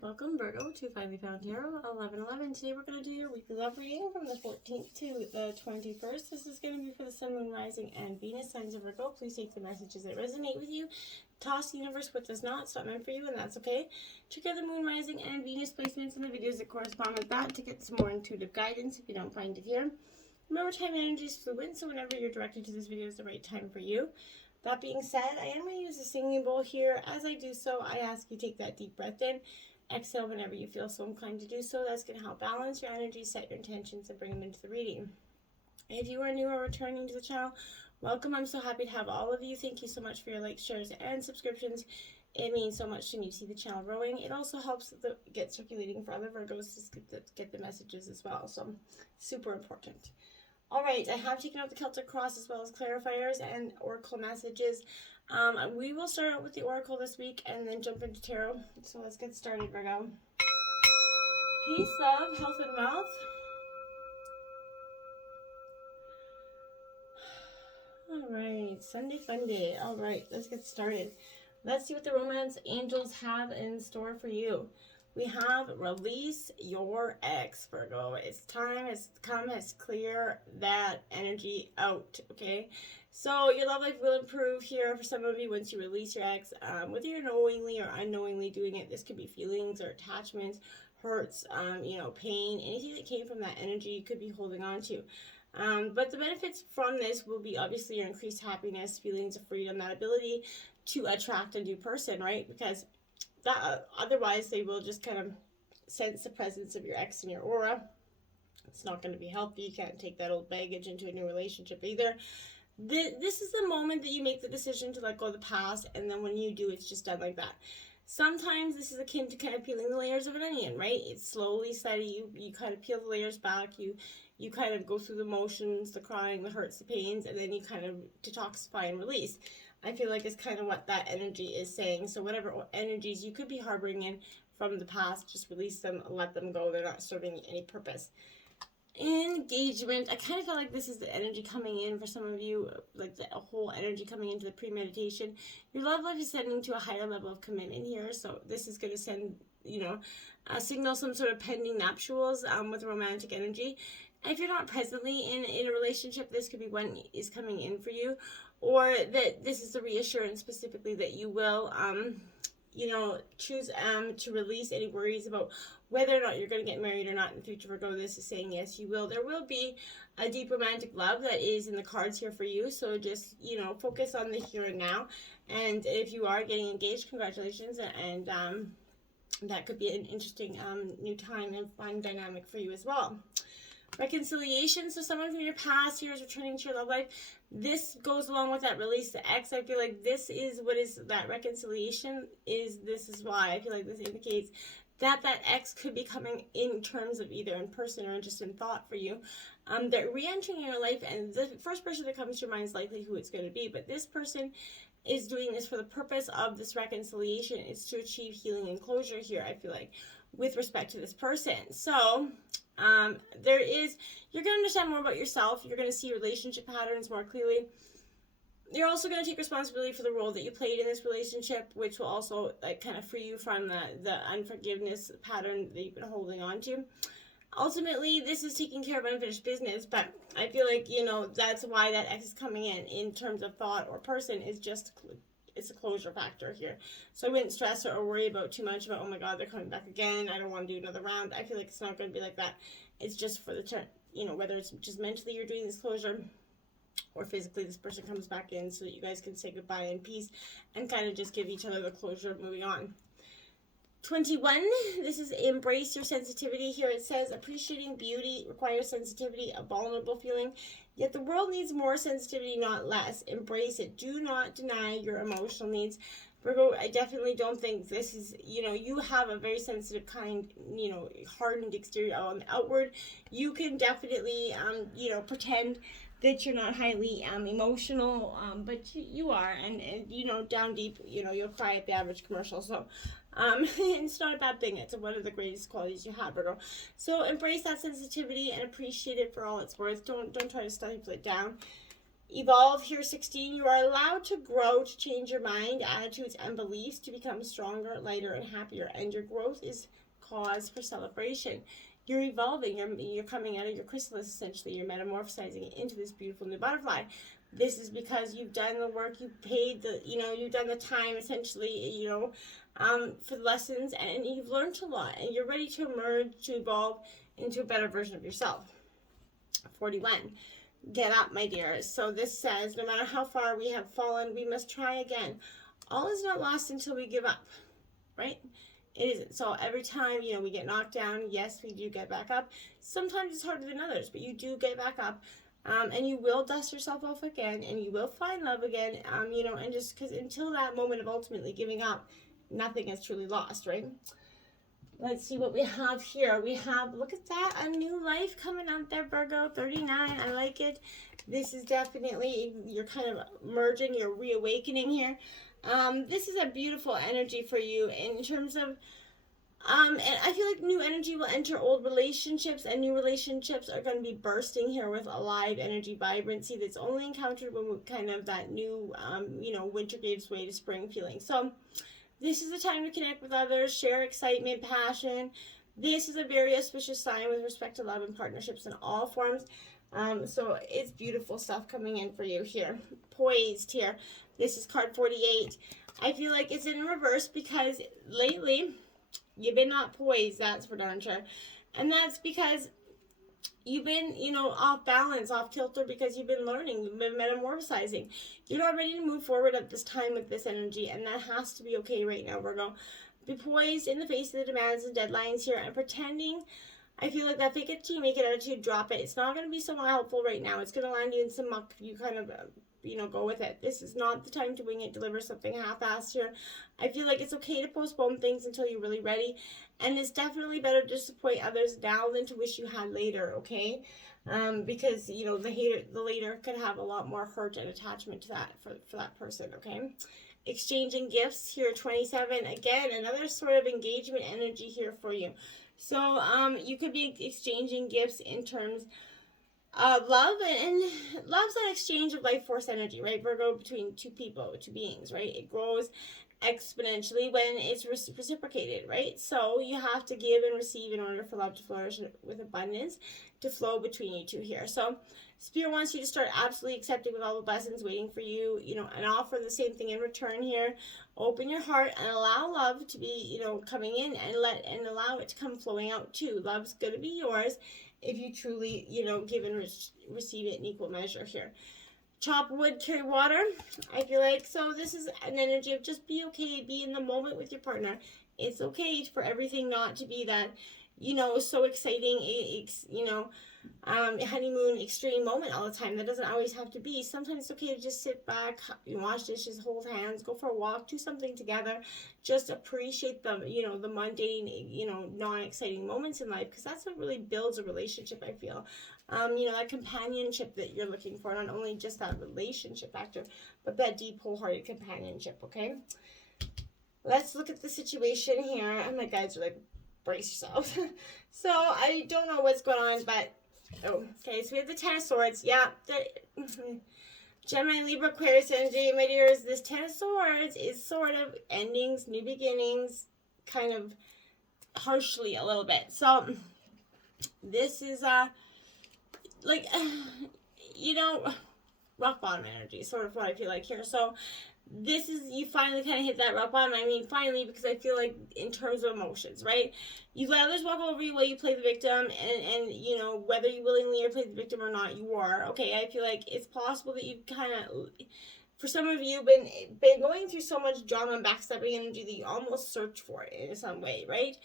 Welcome, Virgo, to Finally Found Tarot, 11/11. Today we're going to do your weekly love reading from the 14th to the 21st. This is going to be for the Sun, Moon, Rising, and Venus signs of Virgo. Please take the messages that resonate with you. Toss the universe what does not. It's not meant for you, and that's okay. Check out the Moon, Rising, and Venus placements in the videos that correspond with that to get some more intuitive guidance if you don't find it here. Remember, time and energy is fluid, so whenever you're directed to this video is the right time for you. That being said, I am going to use a singing bowl here. As I do so, I ask you take that deep breath in. Exhale whenever you feel so inclined to do so. That's going to help balance your energy, set your intentions, and bring them into the reading. If you are new or returning to the channel, welcome. I'm so happy to have all of you. Thank you so much for your likes, shares, and subscriptions. It means so much to me to see the channel growing. It also helps get circulating for other Virgos to get the messages as well. So, super important. All right, I have taken out the Celtic Cross as well as clarifiers and oracle messages. We will start out with the oracle this week and then jump into tarot. So let's get started, Virgo. Peace, love, health, and wealth. All right, Sunday fun day. All right, let's get started. Let's see what the romance angels have in store for you. We have release your ex, Virgo. It's time has come, has clear that energy out, okay? So your love life will improve here for some of you once you release your ex. Whether you're knowingly or unknowingly doing it, this could be feelings or attachments, hurts, pain, anything that came from that energy you could be holding on to. But the benefits from this will be obviously your increased happiness, feelings of freedom, that ability to attract a new person, right? Because otherwise they will just kind of sense the presence of your ex in your aura. It's not going to be healthy. You can't take that old baggage into a new relationship either. This is the moment that you make the decision to let go of the past, and then when you do, it's just done like that. Sometimes this is akin to kind of peeling the layers of an onion, right? It's slowly, steady. You kind of peel the layers back. You kind of go through the motions, the crying, the hurts, the pains, and then you kind of detoxify and release. I feel like it's kind of what that energy is saying. So whatever energies you could be harboring in from the past, just release them, let them go. They're not serving any purpose. Engagement. I kind of feel like this is the energy coming in for some of you, like the whole energy coming into the premeditation. Your love life is sending to a higher level of commitment here. So this is going to send, signal some sort of pending nuptials with romantic energy. If you're not presently in a relationship, this could be one is coming in for you, or that this is the reassurance specifically that you will, choose to release any worries about whether or not you're going to get married or not in the future. Virgo, this is saying yes, you will. There will be a deep romantic love that is in the cards here for you. So just, focus on the here and now. And if you are getting engaged, congratulations. And that could be an interesting new time and fun dynamic for you as well. Reconciliation. So someone from your past here is returning to your love life. This goes along with that release the ex. I feel like this is what is that reconciliation is. This is why I feel like this indicates that ex could be coming in terms of either in person or just in thought for you. They're re-entering your life, and the first person that comes to your mind is likely who it's going to be. But this person is doing this for the purpose of this reconciliation. It's to achieve healing and closure here, I feel like, with respect to this person. So you're going to understand more about yourself. You're going to see relationship patterns more clearly. You're also going to take responsibility for the role that you played in this relationship, which will also kind of free you from the unforgiveness pattern that you've been holding on to. Ultimately, this is taking care of unfinished business, but I feel like, that's why that ex is coming in terms of thought or person, is just it's a closure factor here. So I wouldn't stress or worry about too much about, oh my God, they're coming back again, I don't want to do another round. I feel like it's not going to be like that. It's just for the turn, whether it's just mentally you're doing this closure or physically this person comes back in so that you guys can say goodbye in peace and kind of just give each other the closure of moving on. 21, this is embrace your sensitivity. Here it says, appreciating beauty requires sensitivity, a vulnerable feeling. Yet the world needs more sensitivity, not less. Embrace it. Do not deny your emotional needs. Virgo, I definitely don't think this is, you have a very sensitive kind, hardened exterior on the outward. You can definitely, pretend that you're not highly emotional, but you are, and down deep, you'll cry at the average commercial. So it's not a bad thing. It's one of the greatest qualities you have, Virgo. So embrace that sensitivity and appreciate it for all it's worth. Don't try to stifle it down. Evolve here, 16. You are allowed to grow, to change your mind, attitudes, and beliefs to become stronger, lighter, and happier. And your growth is cause for celebration. You're evolving. You're coming out of your chrysalis, essentially. You're metamorphosizing into this beautiful new butterfly. This is because you've done the work, you've paid the, you've done the time, essentially, for the lessons, and you've learned a lot, and you're ready to emerge, to evolve into a better version of yourself. 41. Get up, my dears. So this says, no matter how far we have fallen, we must try again. All is not lost until we give up, right? It isn't. So every time, we get knocked down, yes, we do get back up. Sometimes it's harder than others, but you do get back up. And you will dust yourself off again, and you will find love again, and just because until that moment of ultimately giving up, nothing is truly lost, right? Let's see what we have here. We have, look at that, a new life coming out there, Virgo, 39. I like it. This is definitely, you're kind of merging, you're reawakening here. This is a beautiful energy for you in terms of, and I feel like new energy will enter old relationships, and new relationships are going to be bursting here with alive energy, vibrancy that's only encountered when we kind of that new, winter gives way to spring feeling. So this is the time to connect with others, share excitement, passion. This is a very auspicious sign with respect to love and partnerships in all forms. So it's beautiful stuff coming in for you here. Poised here. This is card 48. I feel like it's in reverse because lately you've been not poised, that's for darn sure. And that's because you've been, off balance, off kilter, because you've been learning, you've been metamorphosizing. You're not ready to move forward at this time with this energy, and that has to be okay right now, Virgo. Be poised in the face of the demands and deadlines here, and pretending, I feel like that fake it till you make it attitude, drop it. It's not going to be so helpful right now. It's going to land you in some muck. You kind of, go with it. This is not the time to wing it, deliver something half-assed here. I feel like it's okay to postpone things until you're really ready. And it's definitely better to disappoint others now than to wish you had later, okay? Because, the later could have a lot more hurt and attachment to that for that person, okay? Exchanging gifts here, 27. Again, another sort of engagement energy here for you. So you could be exchanging gifts in terms of love, and love's an exchange of life force energy, right, Virgo, between two people, two beings, right? It grows exponentially when it's reciprocated, right? So you have to give and receive in order for love to flourish with abundance to flow between you two here. So Spirit wants you to start absolutely accepting with all the blessings waiting for you, and offer the same thing in return here. Open your heart and allow love to be, coming in, and allow it to come flowing out too. Love's going to be yours if you truly, give and receive it in equal measure here. Chop wood, carry water. I feel like, so this is an energy of just be okay, be in the moment with your partner. It's okay for everything not to be that, so exciting, honeymoon extreme moment all the time. That doesn't always have to be. Sometimes it's okay to just sit back, wash dishes, hold hands, go for a walk, do something together. Just appreciate the, the mundane, non-exciting moments in life, because that's what really builds a relationship, I feel. That companionship that you're looking for, not only just that relationship factor, but that deep, wholehearted companionship, okay? Let's look at the situation here. And my guys are like, brace yourselves. So I don't know what's going on, but okay, so we have the Ten of Swords. Yeah, Gemini, Libra, Aquarius energy, my dears. This Ten of Swords is sort of endings, new beginnings, kind of harshly a little bit. So this is rock bottom energy, sort of what I feel like here. So this is, you finally kind of hit that rock bottom. I mean, finally, because I feel like in terms of emotions, right? You let others walk over you while you play the victim, and whether you willingly or play the victim or not, you are. Okay, I feel like it's possible that you kind of, for some of you, been going through so much drama and backstabbing energy that you almost search for it in some way, right?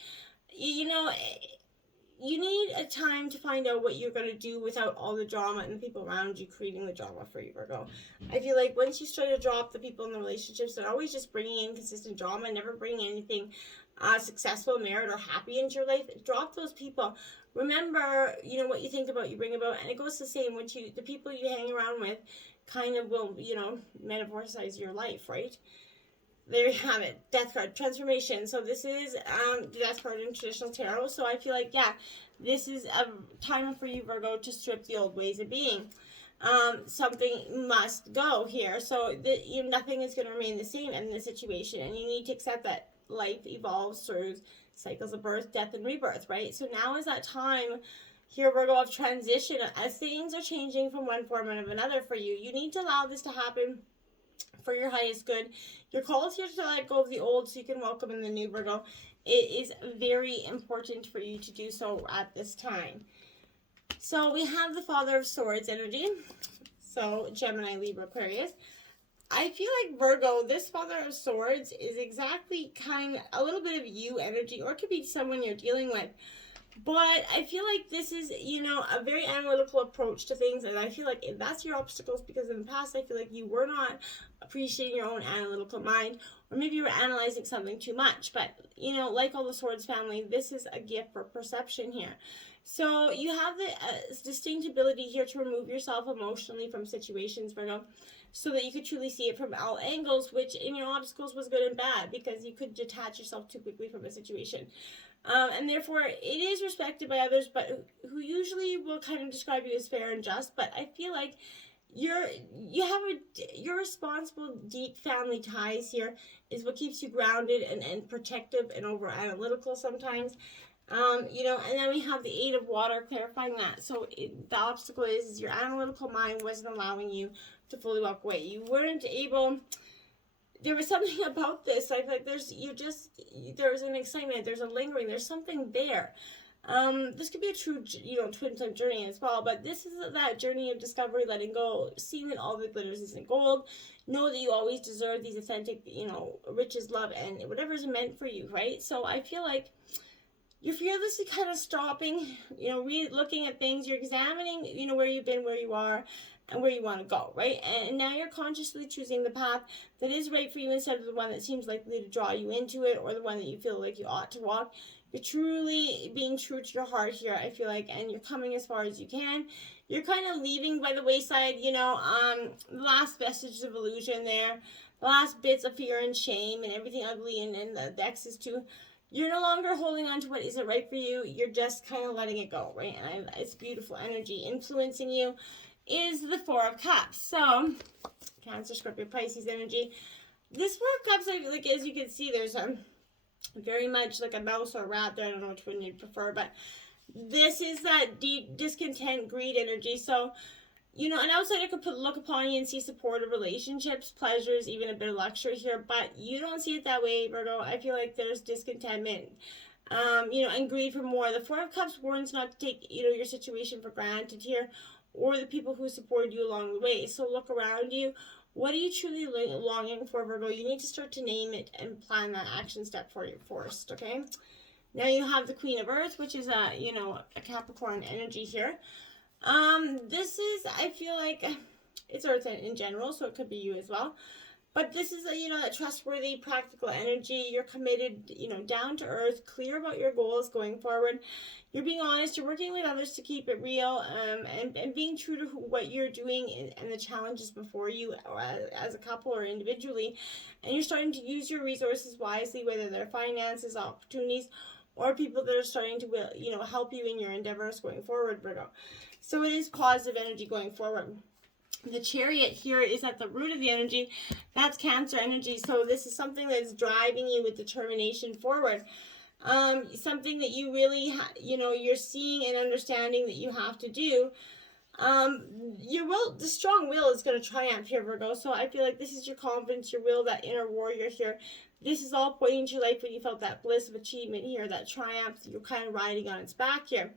You need a time to find out what you're going to do without all the drama and the people around you creating the drama for you, Virgo. I feel like once you start to drop the people in the relationships that are always just bringing in consistent drama, never bringing anything successful, merit, or happy into your life, drop those people. Remember, what you think about, you bring about, and it goes the same with the people you hang around with kind of will, metamorphosize your life, right? There you have it. Death card. Transformation. So this is the death card in traditional tarot. So I feel like, yeah, this is a time for you, Virgo, to strip the old ways of being. something must go here. So nothing is going to remain the same in this situation, and you need to accept that life evolves through cycles of birth, death, and rebirth, right? So now is that time here, Virgo, of transition. As things are changing from one form and of another for you, you need to allow this to happen for your highest good. You're called here to let go of the old so you can welcome in the new, Virgo. It is very important for you to do so at this time. So we have the Father of Swords energy. So Gemini, Libra, Aquarius. I feel like Virgo, this Father of Swords is exactly kind of a little bit of you energy, or it could be someone you're dealing with. But I feel like this is, a very analytical approach to things. And I feel like if that's your obstacles, because in the past, I feel like you were not appreciating your own analytical mind, or maybe you were analyzing something too much. But, like all the Swords family, this is a gift for perception here. So you have the distinct ability here to remove yourself emotionally from situations, Virgo, so that you could truly see it from all angles, which in your obstacles was good and bad, because you could detach yourself too quickly from a situation. And therefore, it is respected by others, but who usually will kind of describe you as fair and just. But I feel like your responsible, deep family ties here is what keeps you grounded and protective and over analytical sometimes. And then we have the Eight of Water clarifying that. So the obstacle is your analytical mind wasn't allowing you to fully walk away. You weren't able. There was something about this, like there's an excitement, there's a lingering, there's something there. This could be a true, twin flame journey as well, but this is that journey of discovery, letting go, seeing that all that glitters isn't gold. Know that you always deserve these authentic, riches, love, and whatever is meant for you, right? So I feel like you're fearlessly kind of stopping, looking at things, you're examining, where you've been, where you are, and where you want to go, right? And now you're consciously choosing the path that is right for you instead of the one that seems likely to draw you into it, or the one that you feel like you ought to walk. You're truly being true to your heart here, I feel like, and you're coming as far as you can. You're kind of leaving by the wayside, the last vestiges of illusion there, the last bits of fear and shame and everything ugly and the excess too. You're no longer holding on to what isn't right for you. You're just kind of letting it go, right? And it's beautiful energy influencing you. Is the Four of Cups. So, Cancer, Scorpio, Pisces energy. This Four of Cups, like as you can see, there's very much like a mouse or a rat there. I don't know which one you'd prefer, but this is that deep discontent, greed energy. So, an outsider could look upon you and see supportive relationships, pleasures, even a bit of luxury here, but you don't see it that way, Virgo. I feel like there's discontentment, and greed for more. The Four of Cups warns not to take, your situation for granted here, or the people who supported you along the way. So look around you. What are you truly longing for, Virgo? You need to start to name it and plan that action step for you first, okay? Now you have the Queen of Earth, which is a Capricorn energy here. This is, I feel like, it's Earth in general, so it could be you as well. But this is a trustworthy, practical energy. You're committed, down to earth, clear about your goals going forward. You're being honest. You're working with others to keep it real, and being true to what you're doing and the challenges before you, or as a couple or individually. And you're starting to use your resources wisely, whether they're finances, opportunities, or people that are starting to help you in your endeavors going forward, Virgo. So it is positive energy going forward. The Chariot here is at the root of the energy. That's Cancer energy. So this is something that's driving you with determination forward. Something that you really, you're seeing and understanding that you have to do. Your will, the strong will is going to triumph here, Virgo. So I feel like this is your confidence, your will, that inner warrior here. This is all pointing to your life when you felt that bliss of achievement here, that triumph. You're kind of riding on its back here.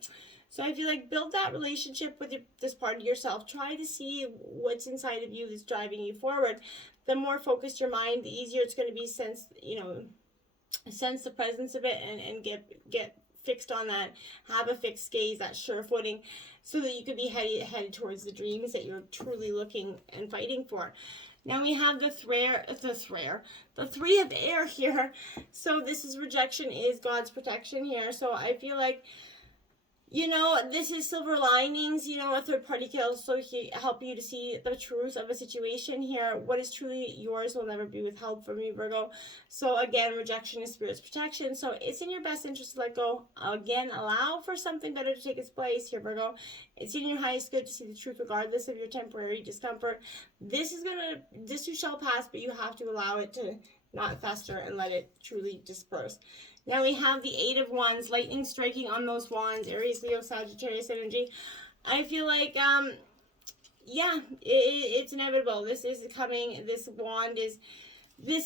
So I feel like build that relationship with this part of yourself. Try to see what's inside of you that's driving you forward. The more focused your mind, the easier it's going to be sense the presence of it and get fixed on that. Have a fixed gaze, that sure footing, so that you could be headed towards the dreams that you're truly looking and fighting for. Now we have the Three of Air here. So this is rejection is God's protection here. So I feel like You know, this is silver linings. You know, a third party can also help you to see the truth of a situation here. What is truly yours will never be withheld from you, Virgo. So again, rejection is spirit's protection. So it's in your best interest to let go. Again, allow for something better to take its place here, Virgo. It's in your highest good to see the truth regardless of your temporary discomfort. This too shall pass, but you have to allow it to not fester and let it truly disperse. Now we have the Eight of Wands, lightning striking on those wands, Aries, Leo, Sagittarius energy. I feel like, yeah, it's inevitable. This is coming. This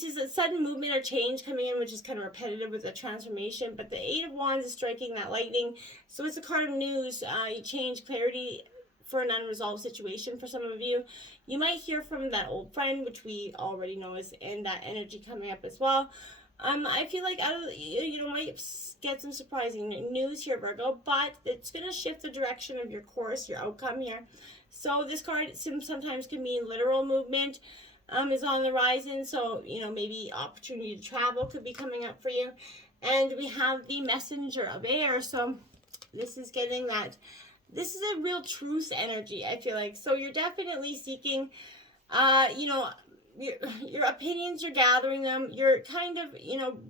is a sudden movement or change coming in, which is kind of repetitive with a transformation. But the Eight of Wands is striking that lightning. So it's a card of news, change, clarity for an unresolved situation for some of you. You might hear from that old friend, which we already know is in that energy coming up as well. I feel like might get some surprising news here, Virgo, but it's going to shift the direction of your course, your outcome here. So this card sometimes can mean literal movement is on the horizon. So, maybe opportunity to travel could be coming up for you. And we have the messenger of air. So this is getting that. This is a real truth energy, I feel like. So you're definitely seeking, your opinions, you're gathering them, you're kind of,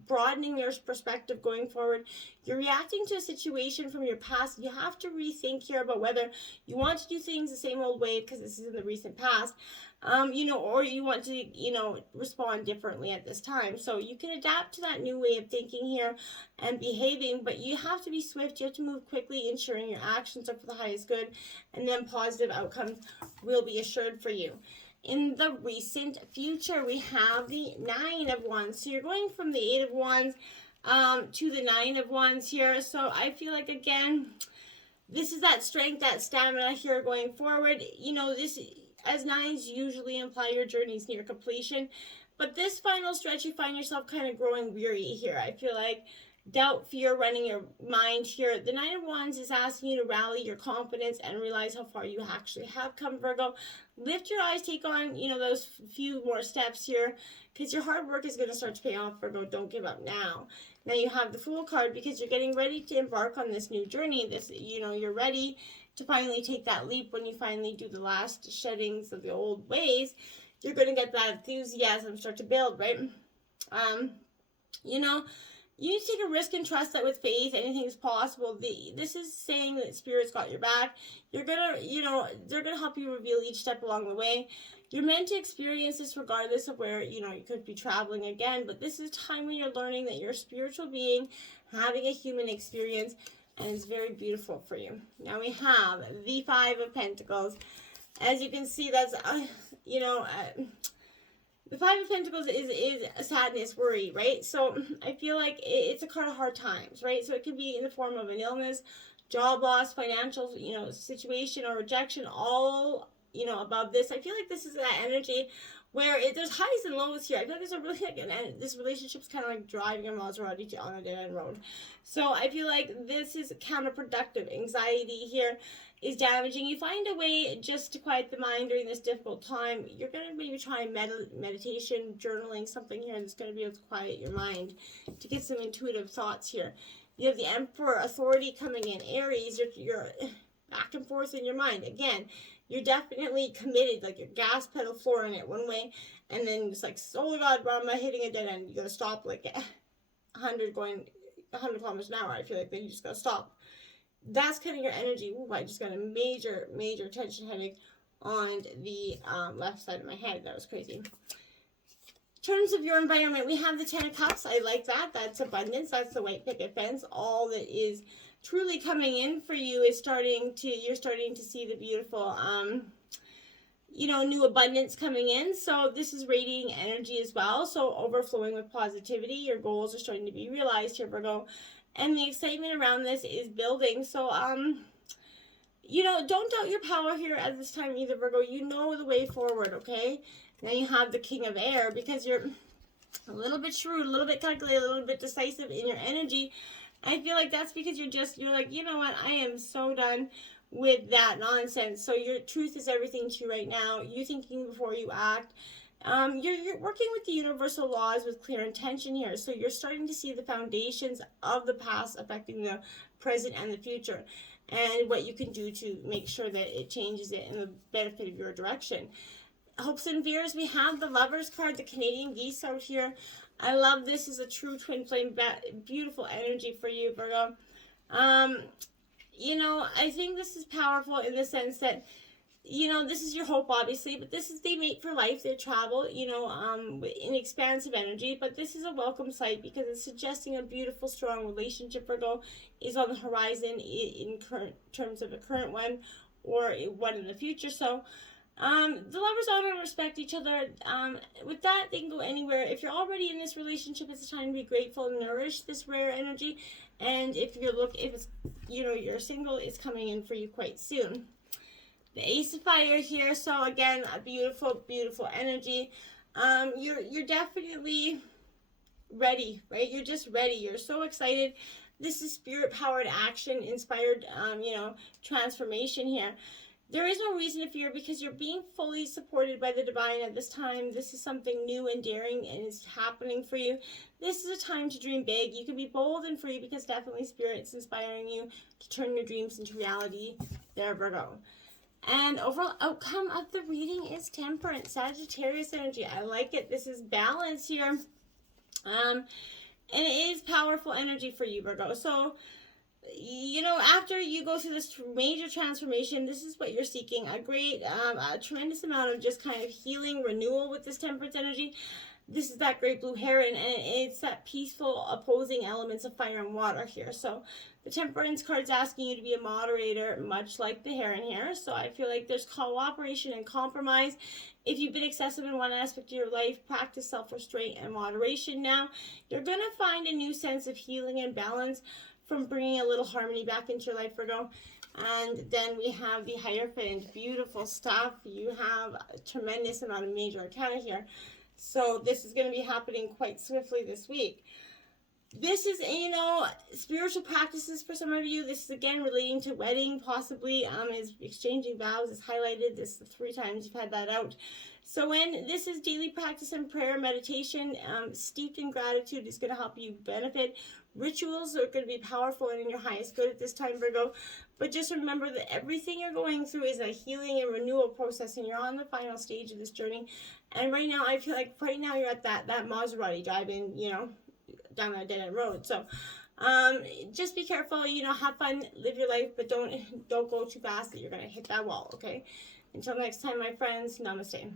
broadening your perspective going forward. You're reacting to a situation from your past. You have to rethink here about whether you want to do things the same old way because this is in the recent past, or you want to, respond differently at this time. So you can adapt to that new way of thinking here and behaving, but you have to be swift. You have to move quickly, ensuring your actions are for the highest good, and then positive outcomes will be assured for you. In the recent future, we have the Nine of Wands. So you're going from the Eight of Wands to the Nine of Wands here. So I feel like, again, this is that strength, that stamina here going forward. This, as nines usually imply your journey's near completion. But this final stretch, you find yourself kind of growing weary here. I feel like doubt, fear running your mind here. The Nine of Wands is asking you to rally your confidence and realize how far you actually have come, Virgo. Lift your eyes, take on, those few more steps here, because your hard work is going to start to pay off, Virgo. Don't give up now. Now you have the Fool card because you're getting ready to embark on this new journey. You're ready to finally take that leap when you finally do the last sheddings of the old ways. You're going to get that enthusiasm start to build, right? You need to take a risk and trust that with faith, anything is possible. This is saying that Spirit's got your back. They're going to help you reveal each step along the way. You're meant to experience this regardless of where, you could be traveling again. But this is a time when you're learning that you're a spiritual being, having a human experience, and it's very beautiful for you. Now we have the Five of Pentacles. As you can see, that's, the Five of Pentacles is a sadness, worry, right? So I feel like it's a card of hard times, right? So it could be in the form of an illness, job loss, financial, situation or rejection, all, above this. I feel like this is that energy where there's highs and lows here. I feel like there's a really, this relationship's kind of like driving a Maserati on a dead-end road. So I feel like this is counterproductive. Anxiety here is damaging. You find a way just to quiet the mind during this difficult time. You're going to maybe try meditation, journaling, something here that's going to be able to quiet your mind, to get some intuitive thoughts here. You have the Emperor, authority coming in. Aries, you're back and forth in your mind. Again, you're definitely committed, like your gas pedal flooring it one way, and then it's like, oh God, Brahma, hitting a dead end. You got to stop like 100 kilometers an hour. I feel like then you just got to stop. That's kind of your energy. Ooh, I just got a major tension headache on the left side of my head. That was crazy. In terms of your environment, we have the Ten of Cups. I like that. That's abundance. That's the white picket fence. All that is truly coming in for you is you're starting to see the beautiful, new abundance coming in. So this is radiating energy as well. So overflowing with positivity. Your goals are starting to be realized here, Virgo. And the excitement around this is building. So, don't doubt your power here at this time either, Virgo. You know the way forward, okay? Now you have the King of Air because you're a little bit shrewd, a little bit calculated, a little bit decisive in your energy. I feel like that's because you're like, you know what? I am so done with that nonsense. So your truth is everything to you right now. You're thinking before you act. You're working with the universal laws with clear intention here. So you're starting to see the foundations of the past affecting the present and the future. and what you can do to make sure that it changes it in the benefit of your direction. Hopes and fears, we have the Lovers card, the Canadian geese out here. I love this. Is a true twin flame, beautiful energy for you, Virgo. You know, I think this is powerful in the sense that, you know, this is your hope, obviously, but this is they mate for life, they travel, you know, in expansive energy, but this is a welcome sight because it's suggesting a beautiful, strong relationship, Virgo, is on the horizon in current terms of a current one or one in the future. So, the lovers honor and respect each other. With that, they can go anywhere. If you're already in this relationship, it's a time to be grateful and nourish this rare energy. And if it's, you know, you're single, it's coming in for you quite soon. The Ace of Fire here. So again, a beautiful, beautiful energy. You're definitely ready, right? You're just ready. You're so excited. This is spirit-powered action, inspired, you know, transformation here. There is no reason to fear because you're being fully supported by the divine at this time. This is something new and daring and is happening for you. This is a time to dream big. You can be bold and free because definitely Spirit's inspiring you to turn your dreams into reality. There, Virgo. And overall outcome of the reading is Temperance, Sagittarius energy. I like it. This is balance here. And it is powerful energy for you, Virgo. So, you know, after you go through this major transformation, this is what you're seeking. A great, a tremendous amount of just kind of healing, renewal with this Temperance energy. This is that great blue heron, and it's that peaceful opposing elements of fire and water here. So the Temperance card's asking you to be a moderator, much like the heron here. So I feel like there's cooperation and compromise. If you've been excessive in one aspect of your life, practice self-restraint and moderation now. You're going to find a new sense of healing and balance from bringing a little harmony back into your life, Virgo. And then we have the Hierophant. Beautiful stuff. You have a tremendous amount of major arcana here. So this is going to be happening quite swiftly this week. This is, you know, spiritual practices for some of you. This is, again, relating to wedding, possibly, is exchanging vows is highlighted. This is 3 times you've had that out. So when this is daily practice and prayer, meditation, steeped in gratitude is going to help you benefit. Rituals are going to be powerful and in your highest good at this time, Virgo. But just remember that everything you're going through is a healing and renewal process, and you're on the final stage of this journey. And right now, I feel like right now you're at that Maserati driving, you know, down that dead-end road. So just be careful, you know, have fun, live your life, but don't go too fast that you're going to hit that wall, okay? Until next time, my friends, namaste.